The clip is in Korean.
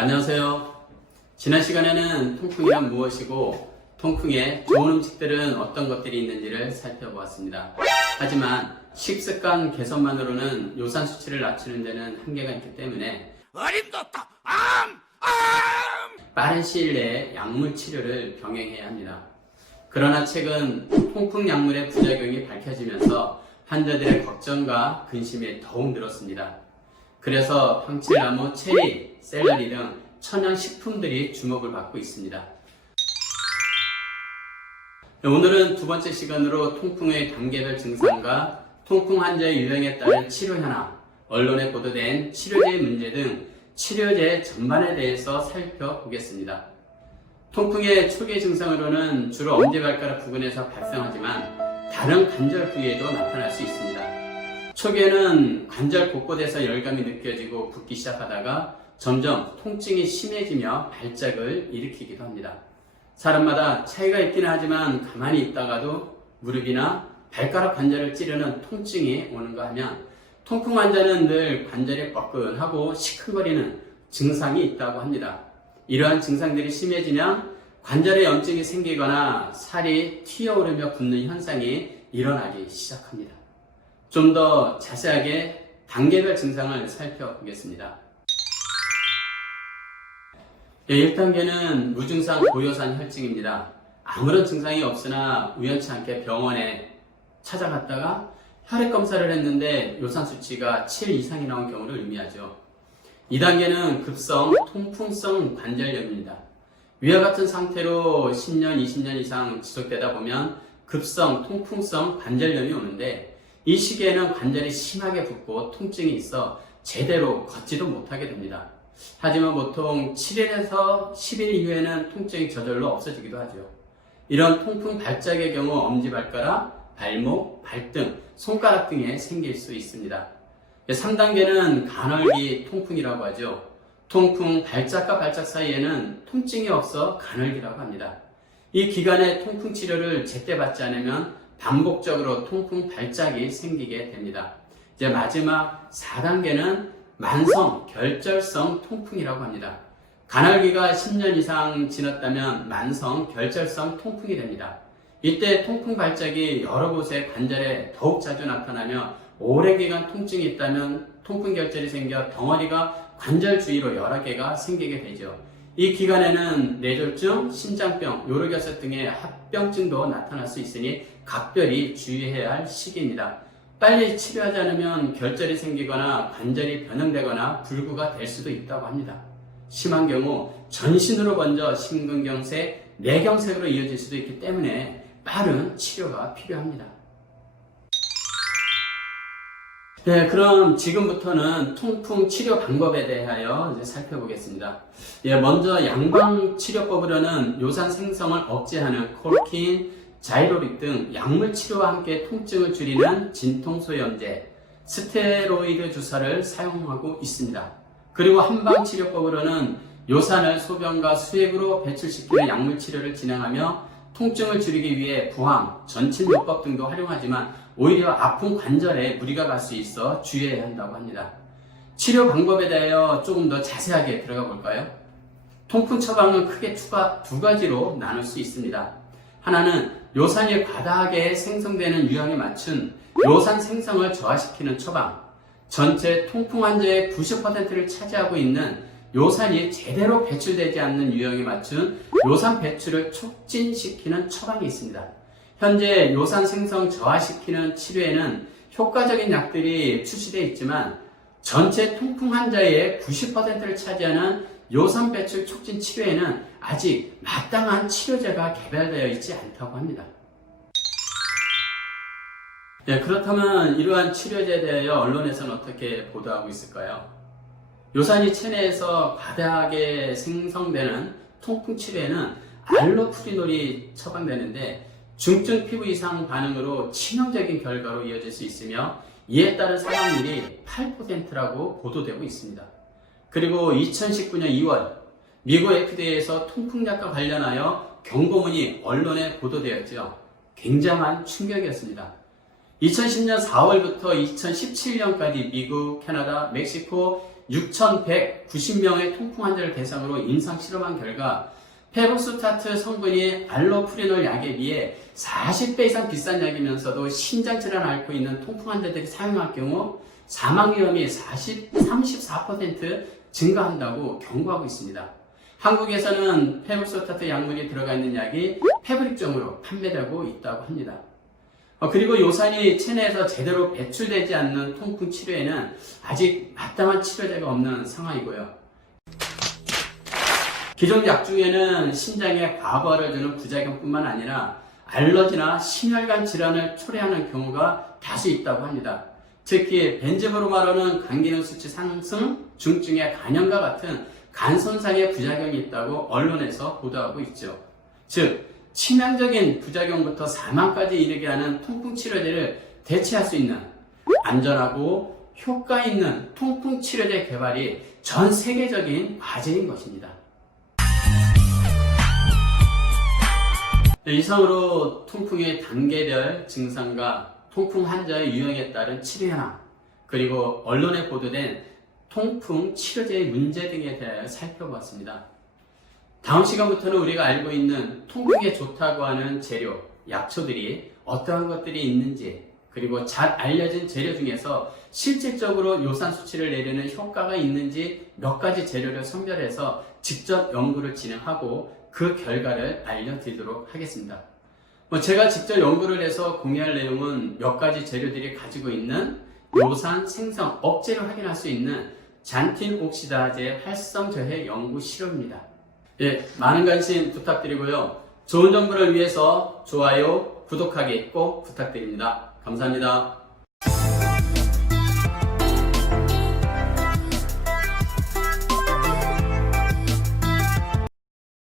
안녕하세요. 지난 시간에는 통풍이란 무엇이고 통풍에 좋은 음식들은 어떤 것들이 있는지를 살펴보았습니다. 하지만 식습관 개선만으로는 요산 수치를 낮추는 데는 한계가 있기 때문에 어림도다 빠른 시일 내에 약물 치료를 병행해야 합니다. 그러나 최근 통풍 약물의 부작용이 밝혀지면서 환자들의 걱정과 근심이 더욱 늘었습니다. 그래서 황칠나무, 체리, 샐러리 등 천연 식품들이 주목을 받고 있습니다. 오늘은 두 번째 시간으로 통풍의 단계별 증상과 통풍 환자의 유행에 따른 치료 현황, 언론에 보도된 치료제의 문제 등 치료제 전반에 대해서 살펴보겠습니다. 통풍의 초기 증상으로는 주로 엄지발가락 부근에서 발생하지만 다른 관절 부위에도 나타날 수 있습니다. 초기에는 관절 곳곳에서 열감이 느껴지고 붓기 시작하다가 점점 통증이 심해지며 발작을 일으키기도 합니다. 사람마다 차이가 있기는 하지만 가만히 있다가도 무릎이나 발가락 관절을 찌르는 통증이 오는가 하면 통풍 환자는 늘 관절이 뻐근하고 시큰거리는 증상이 있다고 합니다. 이러한 증상들이 심해지면 관절에 염증이 생기거나 살이 튀어오르며 붓는 현상이 일어나기 시작합니다. 좀 더 자세하게 단계별 증상을 살펴보겠습니다. 1단계는 무증상 고요산 혈증입니다. 아무런 증상이 없으나 우연치 않게 병원에 찾아갔다가 혈액 검사를 했는데 요산 수치가 7 이상이 나온 경우를 의미하죠. 2단계는 급성 통풍성 관절염입니다. 위와 같은 상태로 10년, 20년 이상 지속되다 보면 급성 통풍성 관절염이 오는데 이 시기에는 관절이 심하게 붓고 통증이 있어 제대로 걷지도 못하게 됩니다. 하지만 보통 7일에서 10일 이후에는 통증이 저절로 없어지기도 하죠. 이런 통풍 발작의 경우 엄지발가락, 발목, 발등, 손가락 등에 생길 수 있습니다. 3단계는 간헐기 통풍이라고 하죠. 통풍 발작과 발작 사이에는 통증이 없어 간헐기라고 합니다. 이 기간에 통풍 치료를 제때 받지 않으면 반복적으로 통풍 발작이 생기게 됩니다. 이제 마지막 4단계는 만성 결절성 통풍이라고 합니다. 간헐기가 10년 이상 지났다면 만성 결절성 통풍이 됩니다. 이때 통풍 발작이 여러 곳의 관절에 더욱 자주 나타나며 오랜 기간 통증이 있다면 통풍 결절이 생겨 덩어리가 관절 주위로 여러 개가 생기게 되죠. 이 기간에는 뇌졸중, 신장병, 요로결석 등의 합병증도 나타날 수 있으니 각별히 주의해야 할 시기입니다. 빨리 치료하지 않으면 결절이 생기거나 관절이 변형되거나 불구가 될 수도 있다고 합니다. 심한 경우 전신으로 번져 심근경색, 뇌경색으로 이어질 수도 있기 때문에 빠른 치료가 필요합니다. 네, 그럼 지금부터는 통풍 치료 방법에 대하여 살펴보겠습니다. 먼저 양방치료법으로는 요산 생성을 억제하는 콜킨, 자이로릭 등 약물 치료와 함께 통증을 줄이는 진통소염제, 스테로이드 주사를 사용하고 있습니다. 그리고 한방치료법으로는 요산을 소변과 수액으로 배출시키는 약물 치료를 진행하며 통증을 줄이기 위해 부항, 전침요법 등도 활용하지만 오히려 아픈 관절에 무리가 갈 수 있어 주의해야 한다고 합니다. 치료 방법에 대하여 조금 더 자세하게 들어가 볼까요? 통풍 처방은 크게 두 가지로 나눌 수 있습니다. 하나는 요산이 과다하게 생성되는 유형에 맞춘 요산 생성을 저하시키는 처방, 전체 통풍 환자의 90%를 차지하고 있는 요산이 제대로 배출되지 않는 유형에 맞춘 요산 배출을 촉진시키는 처방이 있습니다. 현재 요산 생성 저하시키는 치료에는 효과적인 약들이 출시되어 있지만 전체 통풍 환자의 90%를 차지하는 요산 배출 촉진 치료에는 아직 마땅한 치료제가 개발되어 있지 않다고 합니다. 네, 그렇다면 이러한 치료제에 대하여 언론에서는 어떻게 보도하고 있을까요? 요산이 체내에서 과다하게 생성되는 통풍 치료에는 알로푸리놀이 처방되는데 중증 피부 이상 반응으로 치명적인 결과로 이어질 수 있으며 이에 따른 사망률이 8%라고 보도되고 있습니다. 그리고 2019년 2월 미국 FDA에서 통풍약과 관련하여 경고문이 언론에 보도되었죠. 굉장한 충격이었습니다. 2010년 4월부터 2017년까지 미국, 캐나다, 멕시코, 6,190명의 통풍 환자를 대상으로 임상 실험한 결과 페북스타트 성분이 알로프리놀 약에 비해 40배 이상 비싼 약이면서도 신장 질환을 앓고 있는 통풍 환자들이 사용할 경우 사망 위험이 34% 증가한다고 경고하고 있습니다. 한국에서는 페북스타트 약물이 들어가 있는 약이 페브릭점으로 판매되고 있다고 합니다. 그리고 요산이 체내에서 제대로 배출되지 않는 통풍 치료에는 아직 마땅한 치료제가 없는 상황이고요. 기존 약 중에는 신장에 과부하를 주는 부작용뿐만 아니라 알러지나 심혈관 질환을 초래하는 경우가 다수 있다고 합니다. 특히 벤즈브로마로는 간 기능 수치 상승, 중증의 간염과 같은 간 손상의 부작용이 있다고 언론에서 보도하고 있죠. 즉, 치명적인 부작용부터 사망까지 이르게 하는 통풍 치료제를 대체할 수 있는 안전하고 효과 있는 통풍 치료제 개발이 전 세계적인 과제인 것입니다. 이상으로 통풍의 단계별 증상과 통풍 환자의 유형에 따른 치료 현황, 그리고 언론에 보도된 통풍 치료제의 문제 등에 대해 살펴보았습니다. 다음 시간부터는 우리가 알고 있는 통풍에 좋다고 하는 재료, 약초들이 어떠한 것들이 있는지, 그리고 잘 알려진 재료 중에서 실질적으로 요산 수치를 내리는 효과가 있는지 몇 가지 재료를 선별해서 직접 연구를 진행하고 그 결과를 알려드리도록 하겠습니다. 제가 직접 연구를 해서 공유할 내용은 몇 가지 재료들이 가지고 있는 요산 생성 억제를 확인할 수 있는 잔틴 옥시다제 활성 저해 연구 실험입니다. 많은 관심 부탁드리고요. 좋은 정보를 위해서 좋아요, 구독하기 꼭 부탁드립니다. 감사합니다.